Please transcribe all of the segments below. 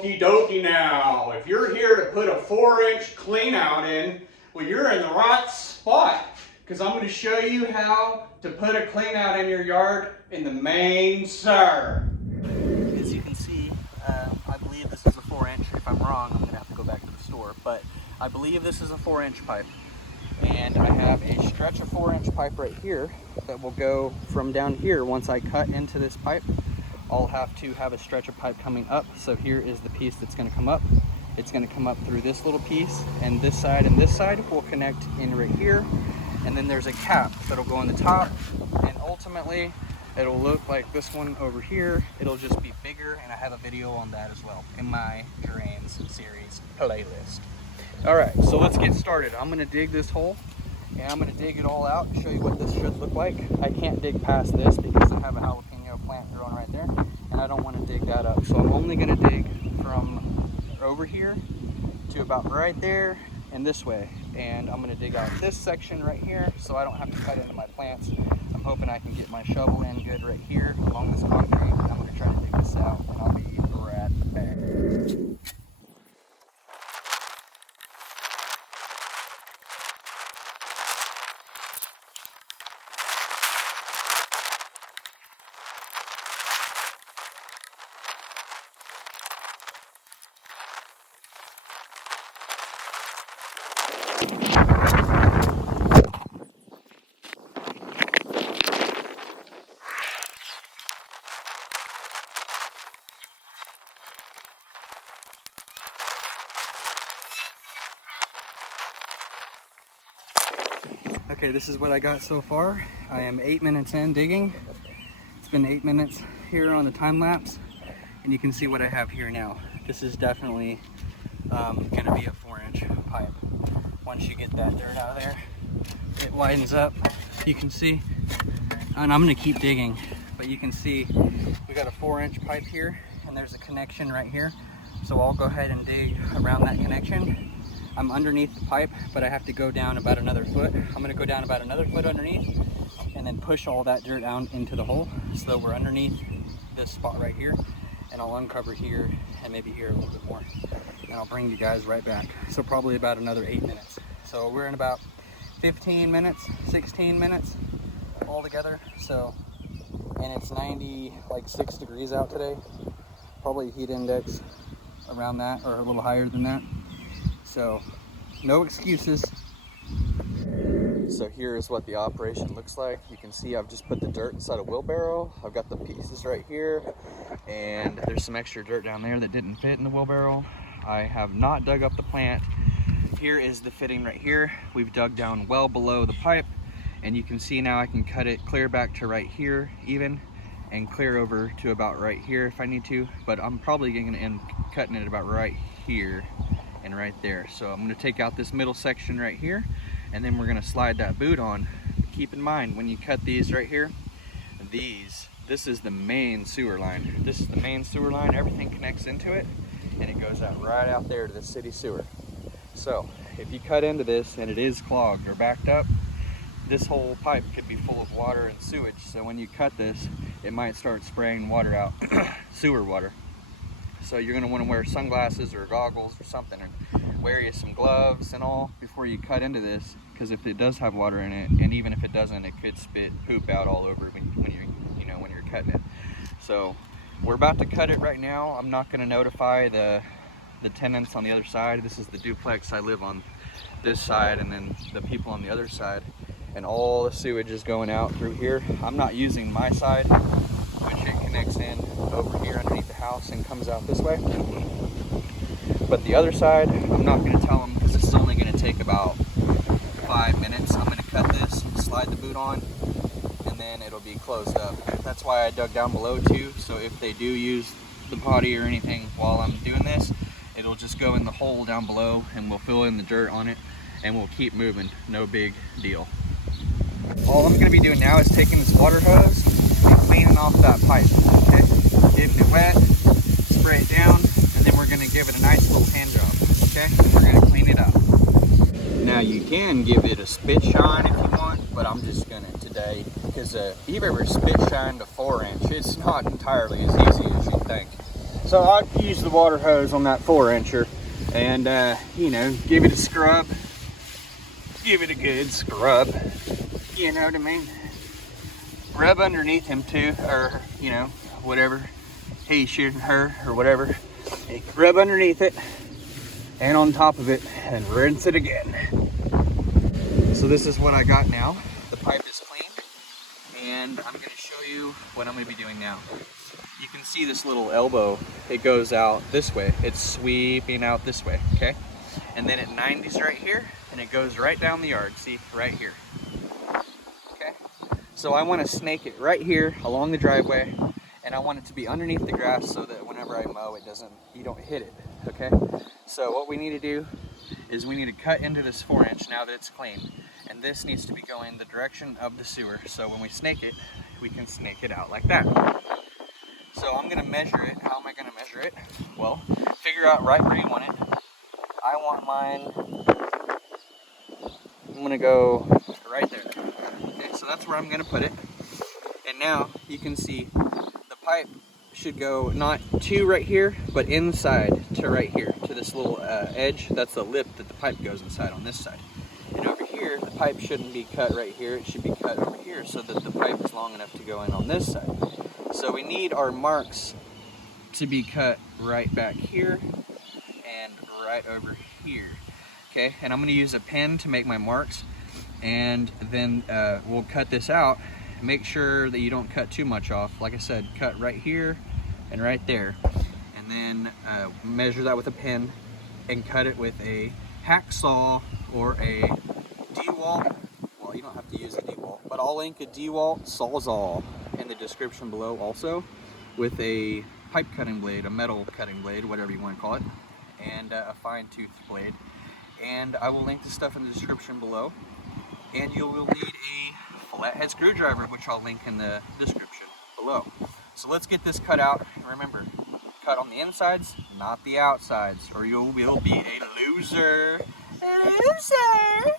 Okie dokie now. If you're here to put a 4-inch clean out in, well, you're in the right spot, because I'm going to show you how to put a clean out in your yard in the main sewer. As you can see, I believe this is a 4-inch. If I'm wrong, I'm going to have to go back to the store, but I believe this is a 4-inch pipe. And I have a stretch of 4-inch pipe right here that will go from down here. Once I cut into this pipe, I'll have to have a stretch of pipe coming up. So here is the piece that's going to come up. It's going to come up through this little piece, and this side will connect in right here. And then there's a cap that'll go on the top, and ultimately it'll look like this one over here. It'll just be bigger, and I have a video on that as well in my drains series playlist. All right, so let's get started. I'm gonna dig this hole, and I'm gonna dig it all out and show you what this should look like. I can't dig past this because I have a jalapeno plant growing right there, and I don't want to dig that up. So I'm only gonna dig from over here to about right there and this way. And I'm gonna dig out this section right here so I don't have to cut into my plants. I'm hoping I can get my shovel in good right here along this concrete. And I'm gonna try to dig this out, and I'll be right back. Okay, this is what I got so far. I am 8 minutes in digging. It's been 8 minutes here on the time lapse, and you can see what I have here now. This is definitely gonna be a 4-inch pipe. Once you get that dirt out of there, it widens up, you can see. And I'm gonna keep digging, but you can see we got a 4-inch pipe here, and there's a connection right here. So I'll go ahead and dig around that connection. I'm underneath the pipe, but I have to go down about another foot. I'm gonna go down about another foot underneath and then push all that dirt down into the hole. So we're underneath this spot right here, and I'll uncover here and maybe here a little bit more. And I'll bring you guys right back. So probably about another 8 minutes. So we're in about 15 minutes, 16 minutes all together. So, and it's 96 degrees out today. Probably heat index around that or a little higher than that. So, no excuses. So here is what the operation looks like. You can see I've just put the dirt inside a wheelbarrow. I've got the pieces right here, and there's some extra dirt down there that didn't fit in the wheelbarrow. I have not dug up the plant. Here is the fitting right here. We've dug down well below the pipe, and you can see now I can cut it clear back to right here even, and clear over to about right here if I need to, but I'm probably going to end cutting it about right here and right there. So I'm going to take out this middle section right here, and then we're going to slide that boot on. Keep in mind, when you cut these right here, this is the main sewer line. This is the main sewer line. Everything connects into it, and it goes out right out there to the city sewer. So if you cut into this and it is clogged or backed up, this whole pipe could be full of water and sewage. So when you cut this, it might start spraying water out, sewer water. So you're going to want to wear sunglasses or goggles or something, and wear you some gloves and all before you cut into this, because if it does have water in it, and even if it doesn't, it could spit poop out all over when you're cutting it. So we're about to cut it right now. I'm not going to notify the tenants on the other side. This is the duplex. I live on this side, and then the people on the other side, and all the sewage is going out through here. I'm not using my side, which it connects in over here underneath the house and comes out this way. But the other side, I'm not going to tell them, because this is only going to take about 5 minutes. I'm going to cut this, slide the boot on, and then it'll be closed up. That's why I dug down below too, so if they do use the potty or anything while I'm doing this, it'll just go in the hole down below, and we'll fill in the dirt on it, and we'll keep moving. No big deal. All I'm going to be doing now is taking this water hose and cleaning off that pipe. Okay? Getting it wet, spray it down, and then we're going to give it a nice little hand job. Okay? And we're going to clean it up. Now you can give it a spit shine if you want, but I'm just going to today, because if you've ever spit shined a 4-inch, it's not entirely as easy as you think. So I use the water hose on that 4-incher and you know, give it a scrub. Give it a good scrub. You know what I mean? Rub underneath him too, or you know, whatever. He, she, her, or whatever. Rub underneath it and on top of it and rinse it again. So this is what I got now. The pipe is clean and I'm going to show you what I'm going to be doing now. You can see this little elbow, it goes out this way. It's sweeping out this way, okay? And then it 90s right here and it goes right down the yard, see, right here. Okay? So I want to snake it right here along the driveway, and I want it to be underneath the grass so that whenever I mow it doesn't, you don't hit it, okay? So what we need to do is we need to cut into this 4-inch now that it's clean, and this needs to be going the direction of the sewer, so when we snake it, we can snake it out like that. So I'm gonna measure it. How am I gonna measure it? Well, figure out right where you want it. I want mine, I'm gonna go right there. Okay, so that's where I'm gonna put it. And now you can see the pipe should go not to right here, but inside to right here, to this little edge. That's the lip that the pipe goes inside on this side. And over here, the pipe shouldn't be cut right here. It should be cut over here so that the pipe is long enough to go in on this side. So we need our marks to be cut right back here and right over here. Okay, and I'm gonna use a pen to make my marks, and then we'll cut this out. Make sure that you don't cut too much off. Like I said, cut right here and right there. And then measure that with a pen and cut it with a hacksaw or a DeWalt. Well, you don't have to use a DeWalt, but I'll link a DeWalt Sawzall in the description below also, with a pipe cutting blade, a metal cutting blade, whatever you want to call it, and a fine tooth blade. And I will link the stuff in the description below. And you will need a flathead screwdriver, which I'll link in the description below. So let's get this cut out. Remember, cut on the insides, not the outsides, or you will be a loser. Loser!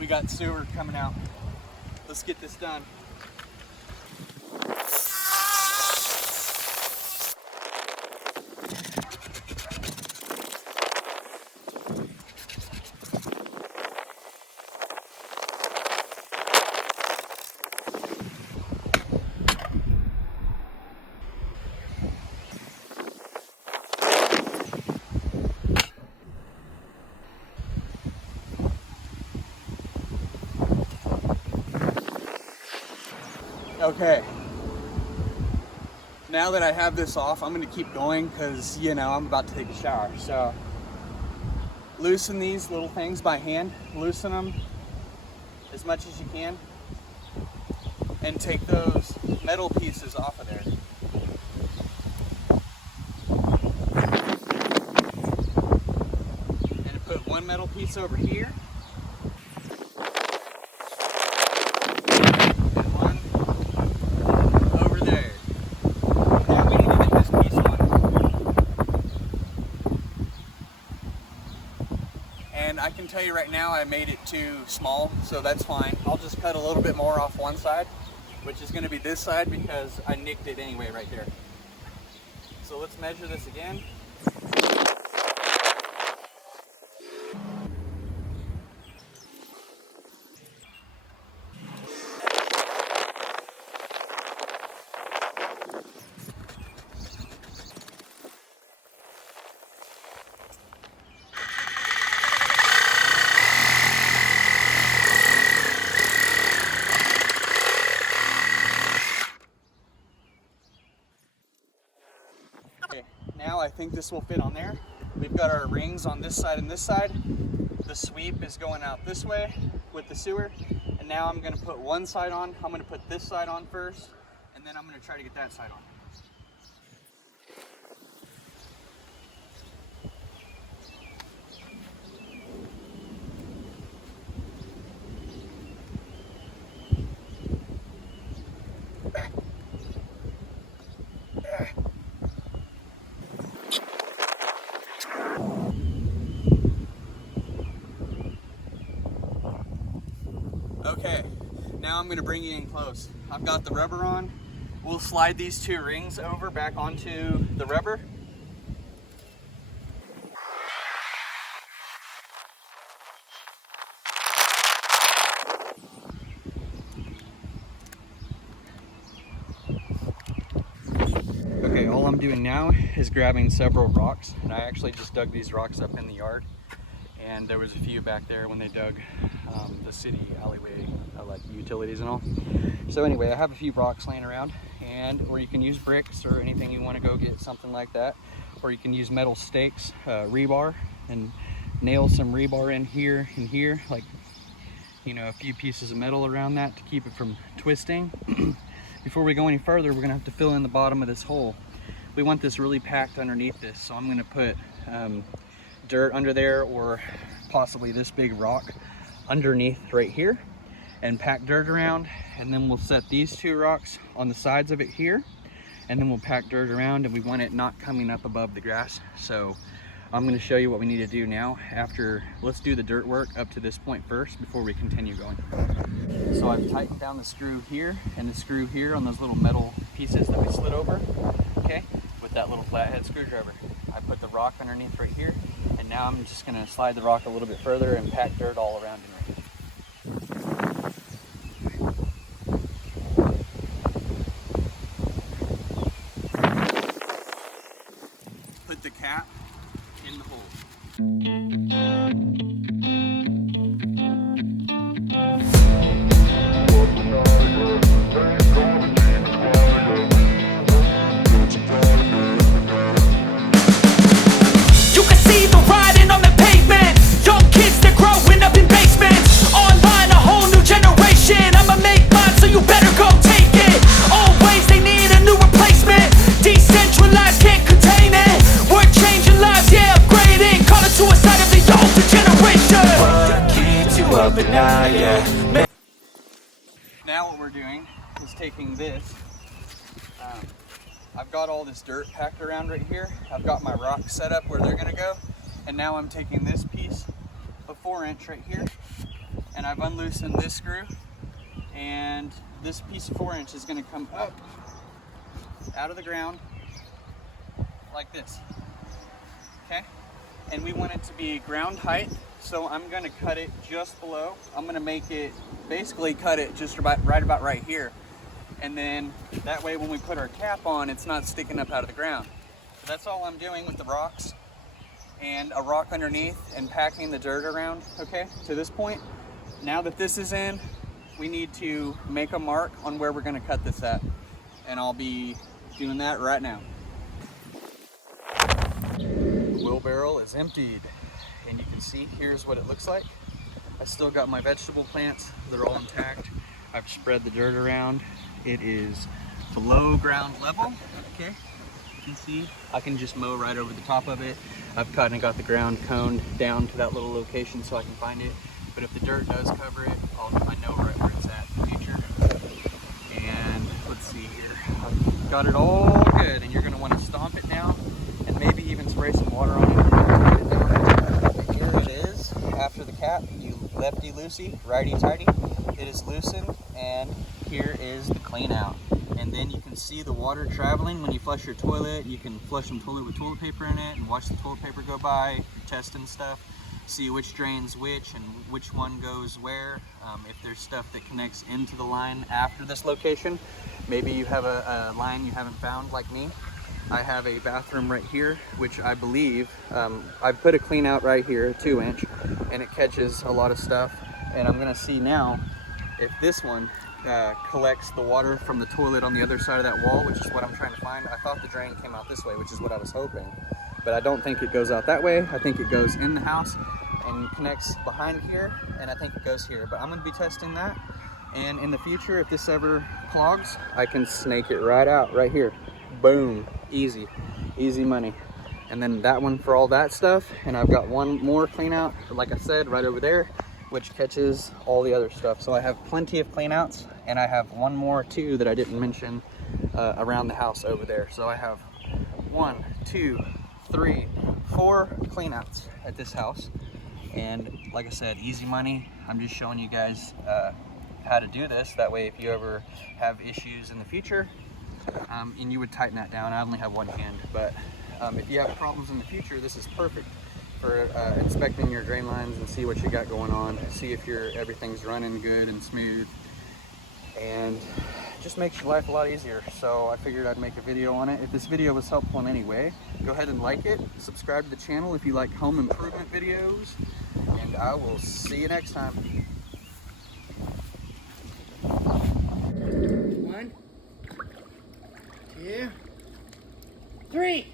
We got sewer coming out. Let's get this done. Okay, now that I have this off, I'm gonna keep going because, you know, I'm about to take a shower. So loosen these little things by hand, loosen them as much as you can, and take those metal pieces off of there. And put one metal piece over here. And I can tell you right now, I made it too small, so that's fine. I'll just cut a little bit more off one side, which is going to be this side because I nicked it anyway right there. So let's measure this again. Okay, now I think this will fit on there. We've got our rings on this side and this side. The sweep is going out this way with the sewer. And now I'm gonna put one side on. I'm gonna put this side on first, and then I'm gonna try to get that side on. Okay, now I'm gonna bring you in close. I've got the rubber on. We'll slide these two rings over back onto the rubber. Okay, all I'm doing now is grabbing several rocks, and I actually just dug these rocks up in the yard, and there was a few back there when they dug the city alleyway, like utilities and all. So anyway, I have a few rocks laying around, or you can use bricks or anything you want to go get, something like that, or you can use metal stakes, rebar, and nail some rebar in here and here, like, you know, a few pieces of metal around that to keep it from twisting. Before we go any further, we're gonna have to fill in the bottom of this hole. We want this really packed underneath this, so I'm gonna put dirt under there, or possibly this big rock underneath right here, and pack dirt around, and then we'll set these two rocks on the sides of it here, and then we'll pack dirt around, and we want it not coming up above the grass. So I'm going to show you what we need to do now. Let's do the dirt work up to this point first before we continue going. So I've tightened down the screw here and the screw here on those little metal pieces that we slid over, okay, with that little flathead screwdriver. I put the rock underneath right here, and now I'm just going to slide the rock a little bit further and pack dirt all around it. Put the cap in the hole. You can see the writing on the pavement. Young kids, they're growing up in basements. Online, a whole new generation. I'ma make mine, so you better go take it. Always, they need a new replacement. Decentralized, can't contain it. We're changing lives, yeah, upgrading. Call it suicide of the older generation. What keeps you up at night, yeah. Now what we're doing is taking this. I've got all this dirt packed around right here. I've got my rocks set up where they're gonna go. And now I'm taking this piece of 4-inch right here, and I've unloosened this screw, and this piece of 4-inch is gonna come up out of the ground like this, okay? And we want it to be ground height, so I'm gonna cut it just below. I'm gonna make it, basically cut it just about right here. And then that way when we put our cap on, it's not sticking up out of the ground. So that's all I'm doing with the rocks and a rock underneath and packing the dirt around, okay, to this point. Now that this is in, we need to make a mark on where we're gonna cut this at. And I'll be doing that right now. The wheelbarrow is emptied, and you can see here's what it looks like. I still got my vegetable plants, they're all intact. I've spread the dirt around. It is below ground level, okay? You can see I can just mow right over the top of it. I've kind of got the ground coned down to that little location so I can find it. But if the dirt does cover it, I know right where it's at in the future. And let's see here. I've got it all good, and you're gonna wanna stomp it down and maybe even spray some water on it. Here it is after the cap. You lefty-loosey, righty-tighty. It is loosened, and here is the clean out. And then you can see the water traveling when you flush your toilet. You can flush some toilet with toilet paper in it and watch the toilet paper go by, testing stuff, see which drains which and which one goes where. If there's stuff that connects into the line after this location, maybe you have a line you haven't found like me. I have a bathroom right here, which I believe, I've put a clean out right here, a 2-inch, and it catches a lot of stuff. And I'm gonna see now if this one collects the water from the toilet on the other side of that wall, which is what I'm trying to find. I thought the drain came out this way, which is what I was hoping, but I don't think it goes out that way. I think it goes in the house and connects behind here, and I think it goes here, but I'm going to be testing that. And in the future, if this ever clogs, I can snake it right out right here. Boom, easy money. And then that one for all that stuff, and I've got one more clean out, like I said, right over there, which catches all the other stuff. So I have plenty of clean outs, and I have one more too that I didn't mention around the house over there. So I have 1, 2, 3, 4 clean outs at this house. And like I said, easy money. I'm just showing you guys how to do this. That way, if you ever have issues in the future, and you would tighten that down. I only have one hand, but if you have problems in the future, this is perfect for inspecting your drain lines and see what you got going on, see if everything's running good and smooth, and just makes your life a lot easier. So I figured I'd make a video on it. If this video was helpful in any way, go ahead and like it, subscribe to the channel if you like home improvement videos, and I will see you next time. 1, 2, 3.